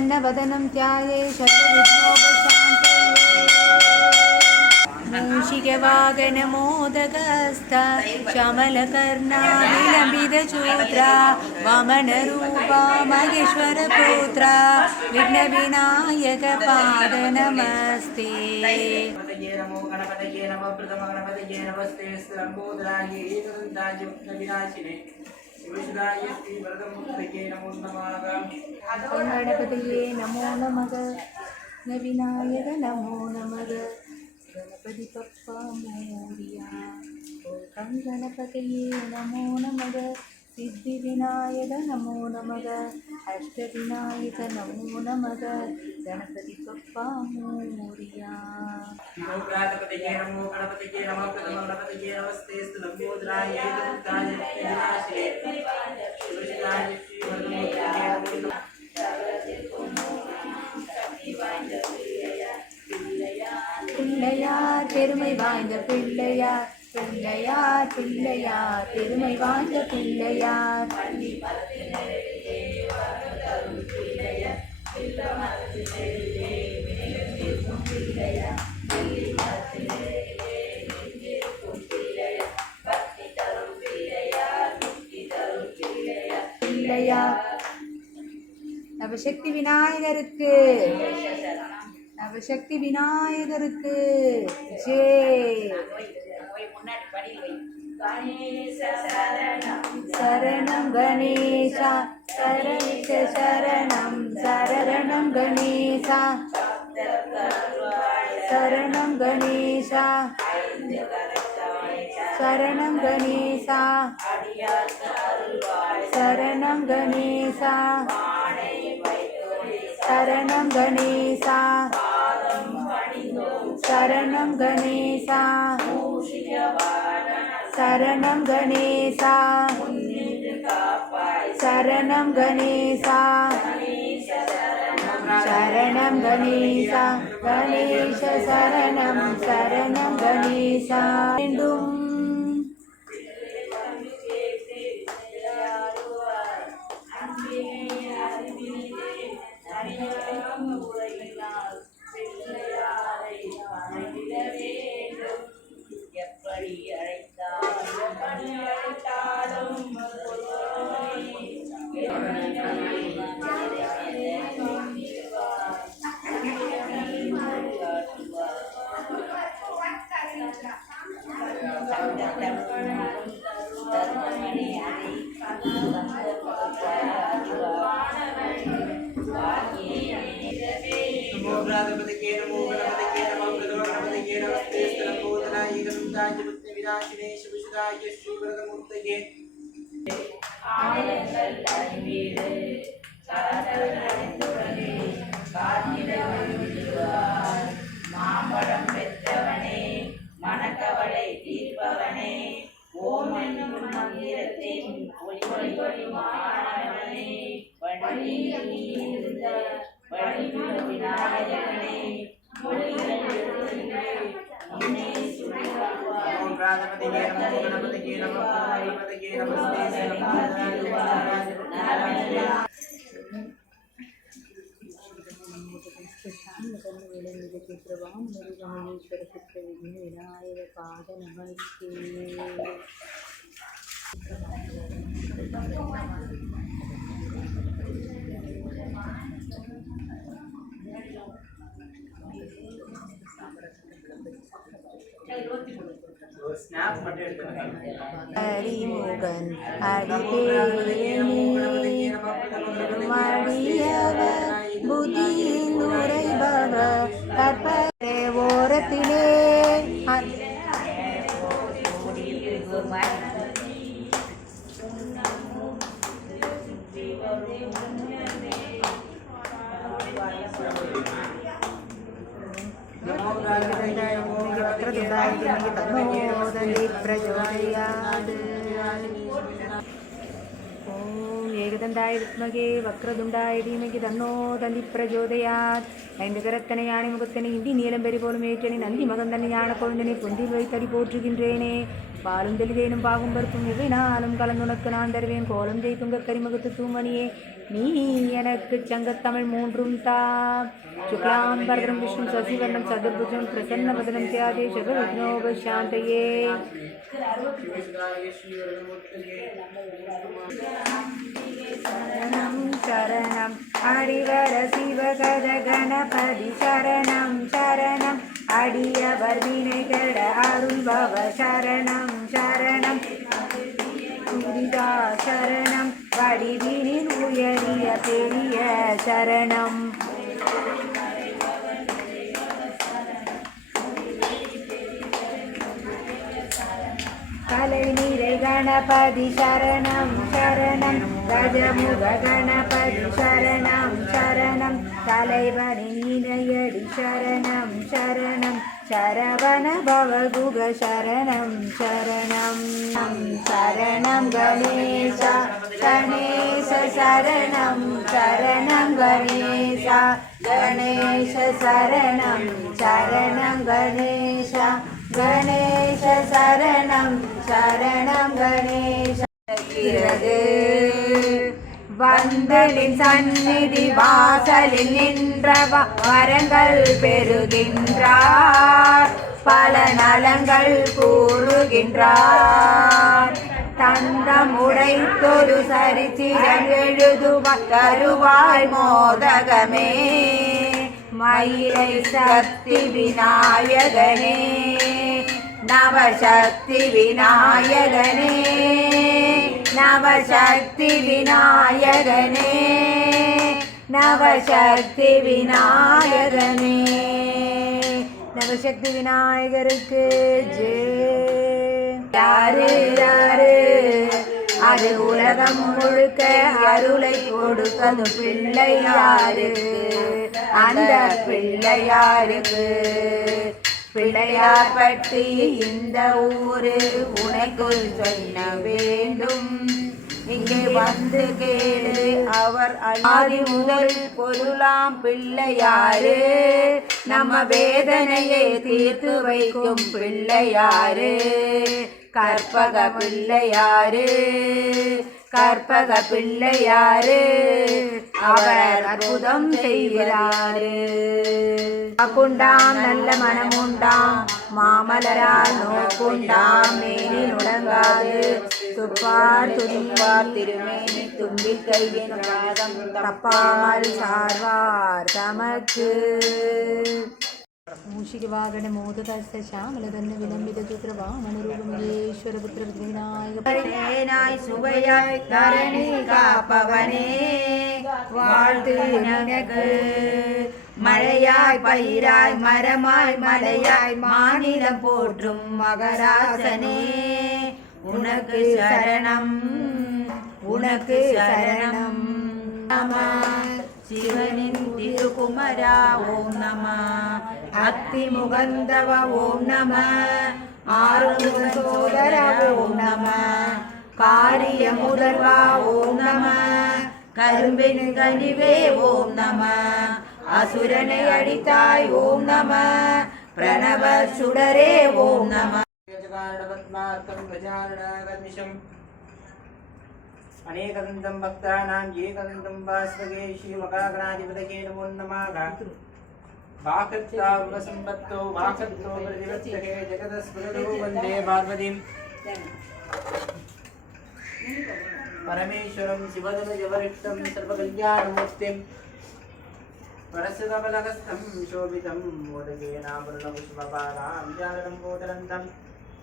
प्रसन्नवदनं ध्याये सर्वविघ्नोपशान्तये मूषिकवाहनमोदकस्थ श्यामलकर्णा विलम्बितचूत्रा वामनरूपा महेश्वरपुत्रा विघ्नविनायकपाद नमस्ते। नमो गणपतये नमः प्रथम गणपतये नमस्ते लंबोदराय एकदन्ताय विनाशिने शिवशुदाय श्री वरदमुक्तये नमो नमः। गणपतये नमो नमः विनायक नमो नमः गणपति बप्पा मोरिया। ओं गणपतये नमो नमः सिद्धिविनायक नमो नमः अष्टविनायक नमो नमः गणपति बप्पा मोरिया। नमो गणपतये नमो प्रथम गणपतये नमस्ते लंबोदराय एकदन्ताय विनाशिने शिवशुदाय श्री वरदमुक्तये नमो नमः। பிள்ளையார் பெருமை வாய்ந்த பிள்ளையார் பிள்ளையார் பிள்ளையார் பெருமை வாய்ந்த பிள்ளையார் பிள்ளையார் நவசக்தி விநாயகருக்கு நவசக்தி விநாயகருக்கு ஜெய். சரணம் கணேசா சரண சரணம் சரணம் கணேசா சரணம் கணேசா சரணம் கணேசா சரணம் கணேசா சரணம் கணேசா சரணம் கணேசா சரணம் கணேசா சரணம் கணேசா சரணம் கணேசா கணேச சரணம் சரணம் கணேசா வேண்டும். विनाशिने शिवशुदाय श्री वरदमुक्तये மாம்பழம் பெற்றவனே மணக்கவலை தீர்ப்பவனே ஓம் என்னும் மந்திரத்தின் ஒளிமானவனே வழியிருந்த வழிமுக விநாயகனே गणपतये नमः गणपतये नमस्ते महेश्वर पुत्र विघ्न विनायक पाद नमस्ते। हरिमुगन மடியவர் புதியில் உரைபவர் கற்பரே ஓரத்திலே एकदन्ताय विद्महे वक्रतुण्डाय धीमहि तन्नो दन्ति प्रचोदयात्. ஐந்து கரத்தனை யானை முகத்தனை இந்தி நீலம் பெறி போலும் ஏற்றனை நந்தி மகந்தனை ஞான கொழுந்தனை பொந்தில் வைத்தடி போற்றுகின்றேனே. பாலும் தெளிதேனும் பாகும் பருப்பும் எவ்வினாலும் கலந்துனக்கு நான் தருவேன் கோலம் ஜெய்துங்க கரிமகுத்து தூமணியே நீ எனக்கு சங்கத்தமிழ் மூன்றும் தா சுக்லாம் பரதரம் விஷ்ணு சசிவர்ணம் சதுர்புஜம் பிரசன்ன வதனம் தியாதே சர்வவிக்னோபசாந்தயே சரணம் சரணம் ஹரிவர சிவகர கணபதி சரணம் சரணம் அடியவர் வினைகட அருள்பவ சரணம் சரணம் துரிதா சரணம் வடிவினில் உயரிய பெரிய சரணம் கலை நிறை கணபதி சரணம் சரணம் கஜமுக கணபதி சரணம் சரணம் தலைவனின் இணையடி சரணம் சரணம் சரவண பவகுக சரணம் சரணம் சரணம் கணேச கணேச சரணம் சரணம் கணேச கணேச சரணம் சரணம் கணேச கணேச சரணம் சரணம் கணேச வந்தலின் சந்நிதி வாசலில் நின்ற வரங்கள் பெறுகின்றார் பல நலங்கள் கூறுகின்றார் தந்தமுடை தொரு சரித்திரம் எழுதுவார் தருவாய் மோதகமே மயிலை சக்தி விநாயகனே நவசக்தி விநாயகனே நவசக்தி விநாயகனே நவசக்தி விநாயகனே நவசக்தி விநாயகருக்கு யாரு யாரு அது உலகம் முழுக்க அருளை கொடுப்பது பிள்ளையாருக்கு அந்த பிள்ளையாருக்கு பிள்ளையார் பற்றி இந்த ஊரு உனக்கு சொல்ல வேண்டும் இங்கே வந்து கேளு அவர் ஆதி முதல் பொருளாம் பிள்ளையாரு நம்ம வேதனையை தீர்த்து வைக்கும் பிள்ளையாரு கற்பக பிள்ளையாரு கற்பக பிள்ளையாரு அவர் அற்புதம் செய்கிறாரு குண்டாம் நல்ல மனமுண்டாம் மாமலரால் நோக்குண்டாம் மேனி நுடங்காது துப்பார் துணிவார் திருமேனி தும்பில் கையின் பாதம் தப்பாமல் சார்வார் தமக்கு மூஷிகவாகன மோதகஸ்த சாமலதன்ன விளம்பித சுத்ரவா மனுரூபமேஸ்வரபுத்திர விநாயகனாய் சுவையாய் தரணி காப்பவனே வாழ்த்து நினக்கு மழையாய் பயிராய் மரமாய் மலையாய் மாநிலம் போற்றும் மகராசனே உனக்கு சரணம் உனக்கு சரணம் நம சிவனின் திருக்குமரா ஓம் நம அத்தி முகந்தவ ஓம் நம ஆறுமுக சோதர ஓம் நம காரிய முதல்வா ஓம் நம கரும்பின் கனிவே ஓம் நம அசுரனை அடித்தாய் ஓம் நம பிரணவ சுடரே ஓம் நம अनेकदन्तं भक्तानां एकदन्तं वास्वगे श्रीमकागणाधिपतये नमो नमः वाक्तावसम्पत्तो वाक्तो प्रतिवत्सके जगदस्फुरतो वन्दे पार्वतीं परमेश्वरं शिवदनुजवरिष्ठं सर्वकल्याणमूर्तिं परस्यकमलहस्तं शोभितं मोदकेनावरणपुष्पपादां जालनं मोदरन्तं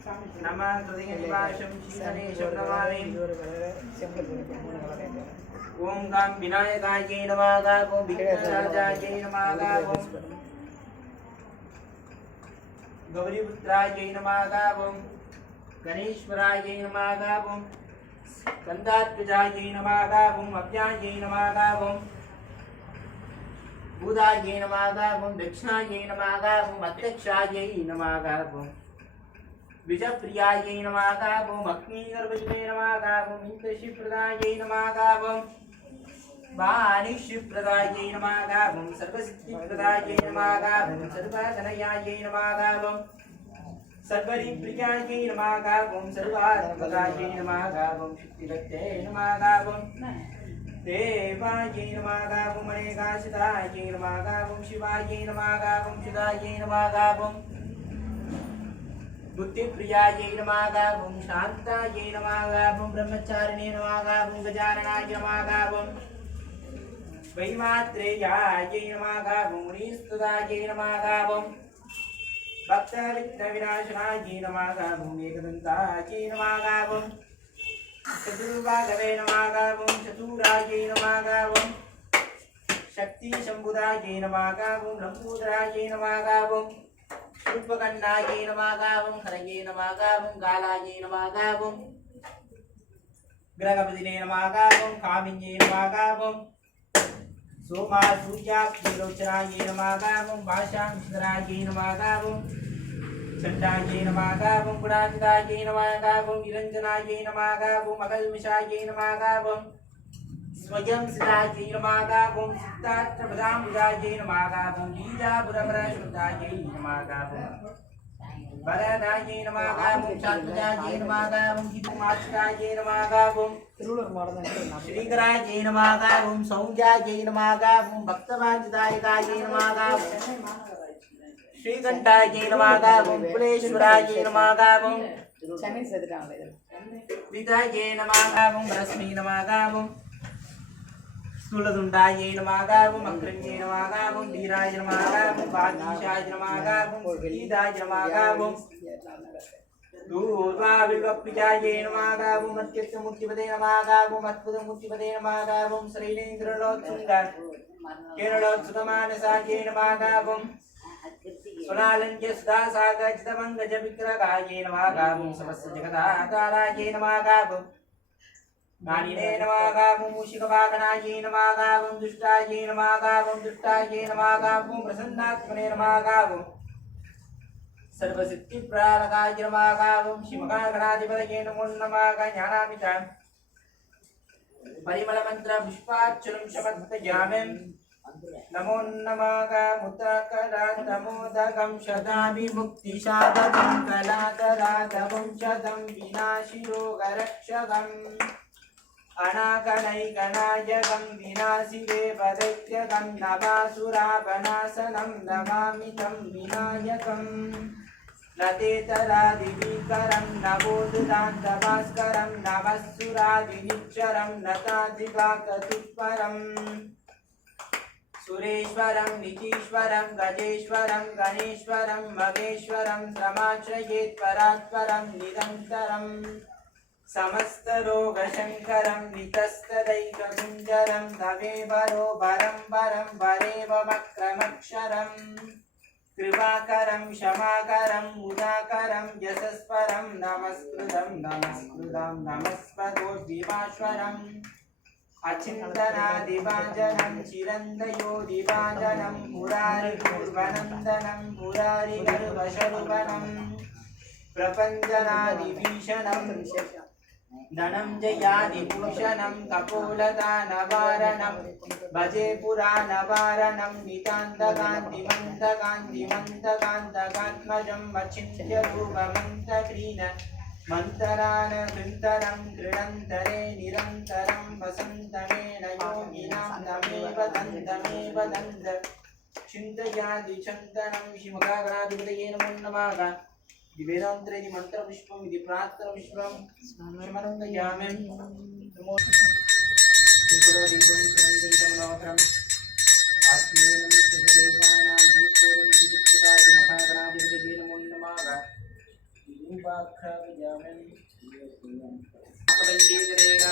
नमः हृदयनिवासं श्रीगणेशं नमामि ओम गां विनायकाय नमः ओम विघ्नराजाय नमः ओम गौरीपुत्राय नमः ओम गणेश्वराय नमः ओम स्कन्दात्मजाय नमः ओम अव्याय नमः ओम बुधाय नमः ओम दक्षिणाय नमः ओम अध्यक्षाय नमः ओम विजप्रियाय नमः ओम अग्निगर्भजुते नमः ओम इंद्रशिप्रदाय नमः ओम वाणिशिप्रदाय नमः ओम सर्वसिद्धिप्रदाय नमः ओम सर्वधनयाय नमः ओम सर्वरी प्रियायै नमः ओम सर्वात्मकायै नमः ओम शुद्धिरत्ते नमः ओम देवायै नमः ओम अनेकाशितायै नमः ओम शिवायै नमः ओम शिवायै नमः ओम बुद्धिप्रियायै नमः ओम शान्तायै नमः ओम ब्रह्मचारिणे नमः ओम गजाननाय नमः ओम वैमात्रेयायै नमः ओम मुनिस्तुतायै नमः ओम भक्तविघ्नविनाशनायै नमः ओम एकदन्तायै नमः ओम चतुर्भागवे नमः ओम चतुरायै नमः ओम शक्तिशम्भुदायै नमः ओम लम्बोदरायै नमः ओम रूपकन्नायै नमः ओम हरये नमः ओम गालायै नमः ओम ग्रहपतिने नमः ओम कामिन्ये नमः ओम सोमा सूर्याक्षिलोचनायै नमः ओम भाषांशधरायै नमः ओम चण्डायै नमः ओम गुणातीतायै नमः ओम निरञ्जनायै नमः ओम अकल्मषायै नमः ओम स्वयं सिद्धायै नमः ओम सिद्धार्थप्रदाम्बुजायै नमः ओम बीजापुरपरशुद्धायै नमः ओम वरदायै नमः ओम शान्तायै नमः ओम हितमाचितायै नमः ओम श्रीकरायै नमः ओम सौज्यायै नमः ओम भक्तवाञ्छितायकायै नमः ओम श्रीकण्ठायै नमः ओम कुलेश्वरायै नमः ओम पितायै नमः ओम रश्मी नमः ओम स्थूलदुण्डायै नमः ओम अग्रण्ये नमः ओम वीराय नमः ओम वागीशाय नमः ओम सुखीदाय नमः ओम दूर्वाविल्वप्रियायै नमः ओम मत्यर्थमूर्तिपदे नमः ओम अद्भुतमूर्तिपदे नमः ओम श्रीलेन्द्रलोत्सुङ्ग केरलोत्सुकमानसायै नमः ओम सुनालन्य सुधासागरचितमङ्गजविग्रहायै नमः ओम समस्त जगदाकारायै नमः ओम नानिने नमः ओम मूषिकवाहनायै नमः ओम दुष्टायै नमः ओम दुष्टायै नमः ओम प्रसन्नात्मने नमः ओम सर्वसिद्धिप्रदायकाय नमः ओम श्रीमहागणाधिपतये नमो नमः ज्ञानामितां परिमलमन्त्र पुष्पार्चनं समर्पयामि नमो नमः मुतकरातमोदकं शताभिमुक्तिसाधकं कलातरातवं शतं विनाशिरोगरक्षकम् अनाकनैकनायकं विनाशिदेवदैत्यकं नवासुरापनाशनं नमामि तं विनायकम् नतेतरादिविकरं नवोदितान्तभास्करं नमस्सुरादिनिक्षरं नताधिकाकतिपरम् सुरेश्वरं नितीश्वरं गजेश्वरं गणेश्वरं महेश्वरं समाश्रयेत् परात्परं निरन्तरम् समस्तरोगशङ्करं नितस्तदैककुञ्जरं नवेवरो वरं वरं वरेवमक्रमक्षरं कृपाकरं क्षमाकरं मुदाकरं यशस्वरं नमस्कृतं नमस्कृतं नमस्पदोद्दिवाश्वरम् अचिन्तनादिभाजनं चिरन्तयोदिभाजनं मुरारिपूर्वनन्दनं मुरारिगर्वशरुवनं प्रपञ्चनादिभीषणं धनञ्जयादिभूषणं कपोलदानवारणं भजे पुराणवारणं नितान्तकान्तिमन्तकान्तिमन्तकान्तकात्मजं अचिन्त्यरूपमन्तक्रीन मन्तरान कृन्तरं कृणन्तरे निरन्तरं वसन्तमेन योगिनां तमेव दन्तमेव चिन्तयादि चन्दनं श्रीमहागणाधिपतये नमो नमः वेदान्तरेदि मन्त्रपुष्पम् इति प्रार्थनापुष्पं समर्पयामि नमो कुलदेवं आत्मेनं सर्वदेवानां भूतपूर्वं विदित्वादि महागणाधिपतये नमो नमः कबल्लीकरेण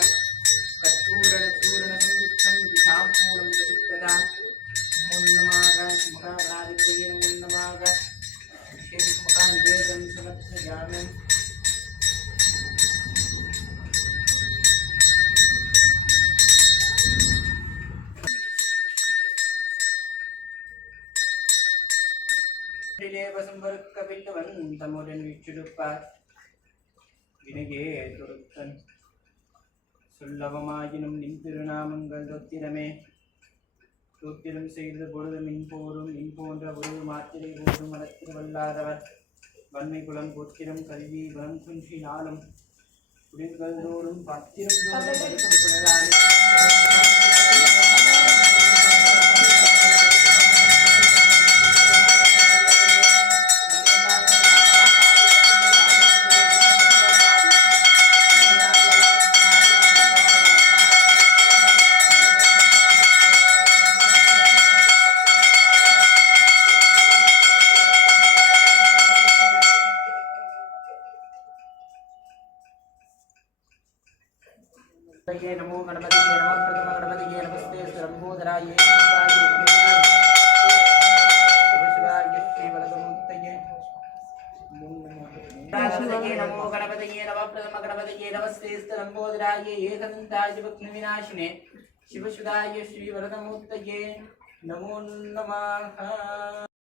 कस्तूरणचूरणसंयुक्तं दिशापूर्णं विदित्तदा नमो नमः महागणाधिपतये नमो नमः निवेदन समर्पयामि வசம்பருக்கபில்லவந்தமுடன் விச்சுடுப்பார் வினையே தொடுத்தன் சொல்லவமாயினும் நின் திருநாமங்கள் தொத்திரமே தூத்திரம் செய்த பொழுது மின் போரும் மின் போன்ற ஒரு மாத்திரை போதும் மனத்தில் வல்லாதவர் வன்மை குலம் போத்திரம் கல்வி வளம் குன்றி நாளும் குடில்கள் தோறும் பத்திரம் தோறும் படிக்கும் குழலாளி नमो गणपति नमः प्रथम गणपति नमस्ते लंबोदराय नमो गणपति नमः प्रथम गणपति नमस्ते लंबोदराय एकदंताय विघ्नविनाशिने शिवसुदाय श्रीवरदमूर्तये नमो नमः।